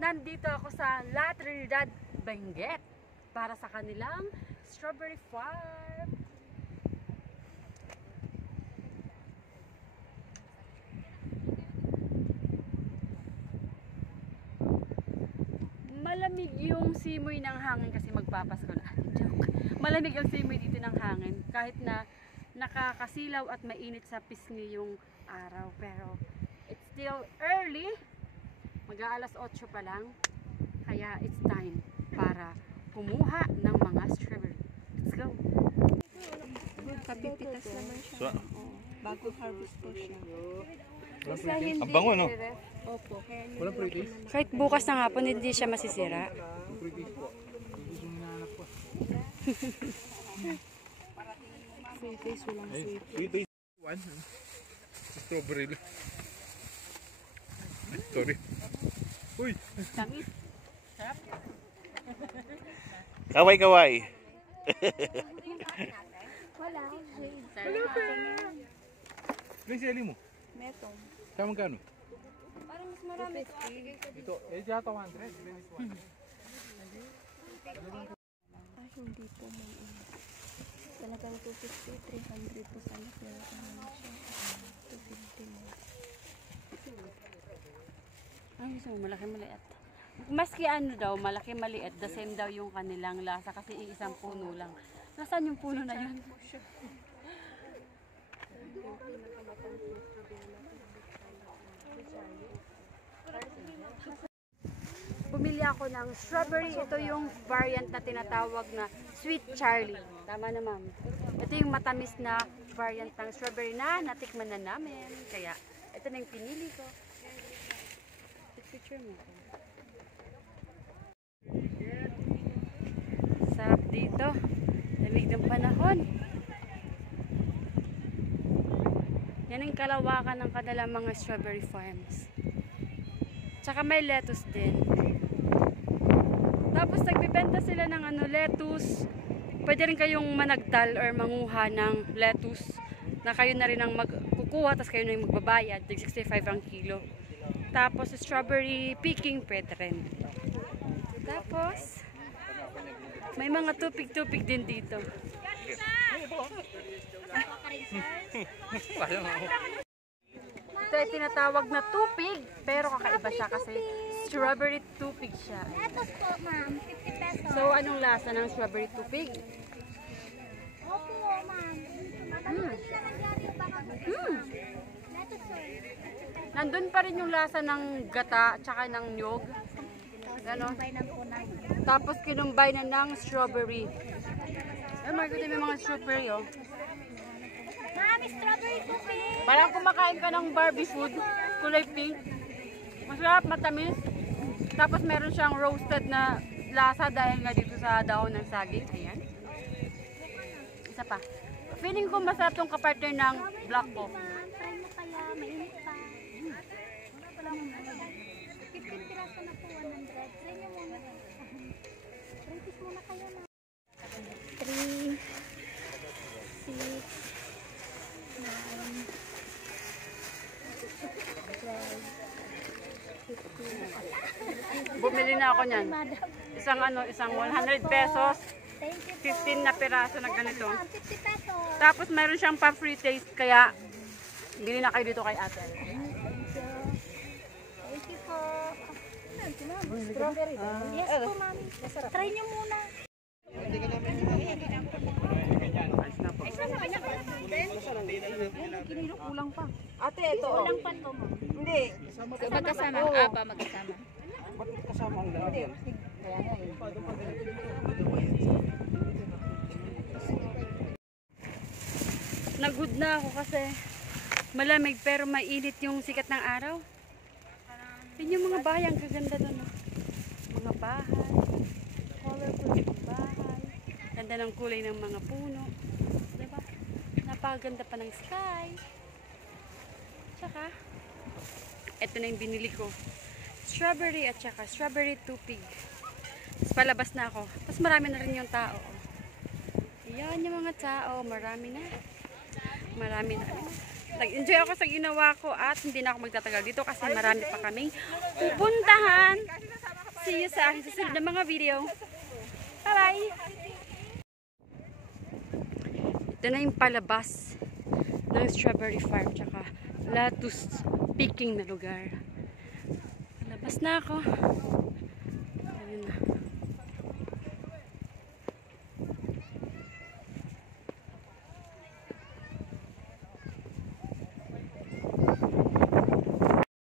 Nandito ako sa La Trinidad, Benguet para sa kanilang strawberry farm. Malamig yung simoy ng hangin kasi magpapasko na. Joke. Malamig ang simoy dito ng hangin kahit na nakakasilaw at mainit sa pisngi yung araw, pero it's still early. Mag-aalas 8 pa lang, kaya it's time para kumuha ng mga strawberry. Let's go! Kapipitas naman siya. Bago harvest po siya. Ang bango, no? Opo. Walang pretty? Kahit bukas ng hapon, hindi siya masisira. Sweeties, walang sweet. Pretty. One. Strawberry lang. Sorry. Uy! Tangis. Sarap. Kaway-kaway. Wala. May sili mo? Metong. Kaya magkano? Parang mas marami. Ito, yata 100. Ah, hindi po may talagang 250, 300 po sana. Pero ano siya? 250 mo. Ay, gusto mo, malaki-maliit. Maski ano daw, malaki-maliit, the same daw yung kanilang lasa kasi isang puno lang. Nasaan yung puno na yun? Bumili ako ng strawberry. Ito yung variant na tinatawag na Sweet Charlie. Tama na, ma'am. Ito yung matamis na variant ng strawberry na natikman na namin. Kaya, ito na yung pinili ko. Picture mo. Sarap dito. Lamig ng panahon. Yan ang kalawakan ng kanilang mga strawberry farms. Tsaka may lettuce din. Tapos nagbibenta sila ng lettuce. Pwede rin kayong managtal or manguha ng lettuce na kayo na rin ang magkukuha, tapos kayo na yung magbabayad. 65 ang kilo. Tapos strawberry picking pwede rin. Tapos may mga tupig-tupig din dito. Ito ay tinatawag na tupig, pero kakaiba siya kasi strawberry tupig siya. Lettuce po, ma'am. 50 pesos. So, anong lasa ng strawberry tupig? Opo, ma'am. Matamis siya nangyari yung baka gusto, ma'am. Lettuce po. 50 pesos. Nandun pa rin yung lasa ng gata, tsaka ng nyog. Ganon. Sabay ng punay. Tapos kinumbay na ng strawberry. Ay, may may mga strawberry, oh. Ma'am, strawberry cookie. Parang kumakain ka ng Barbie food, kulay pink. Masarap, matamis. Tapos meron siyang roasted na lasa dahil nga dito sa dahon ng saging. Ayan. Isa pa. Feeling ko masarap tong kapartner ng black coffee. Ma'am, try mo kaya. Mainit pa. 15 piraso na po, 100. Try nyo muna. Try piece muna kayo, ma'am. 3, 6, 9, 12, 15. Bumili na ako niyan. Isang 100 pesos. Thank you po. 15 na piraso na ganito. Ma'am, 50 pesos. Tapos meron siyang pa-free taste kaya bili na kayo dito kay ate. Thank you po. Strawberry. Yes po, ma'am. Try nyo muna. Kulang pa. Ate, ito. Kulang pa to, ma'am. Hindi. Magkasama. Aba, magkasama. Nagod na ako kasi malamig pero mainit yung sikat ng araw. Yun yung mga bahay, ang kaganda doon. No? Mga bahay, colorful yung bahay, ganda ng kulay ng mga puno. Diba? Napakaganda pa ng sky. Tsaka, eto na yung binili ko. Strawberry at tsaka strawberry tupig. Tapos palabas na ako. Tapos marami na rin yung tao. Ayan yung mga tao, marami na. Marami na. Nag-enjoy ako sa ginawa ko at hindi na ako magtatagal dito kasi marami pa kaming pupuntahan. See you sa aking susunod na mga video. Bye-bye! Ito na yung palabas ng strawberry farm tsaka lettuce picking na lugar. Labas na ako. Ayun na.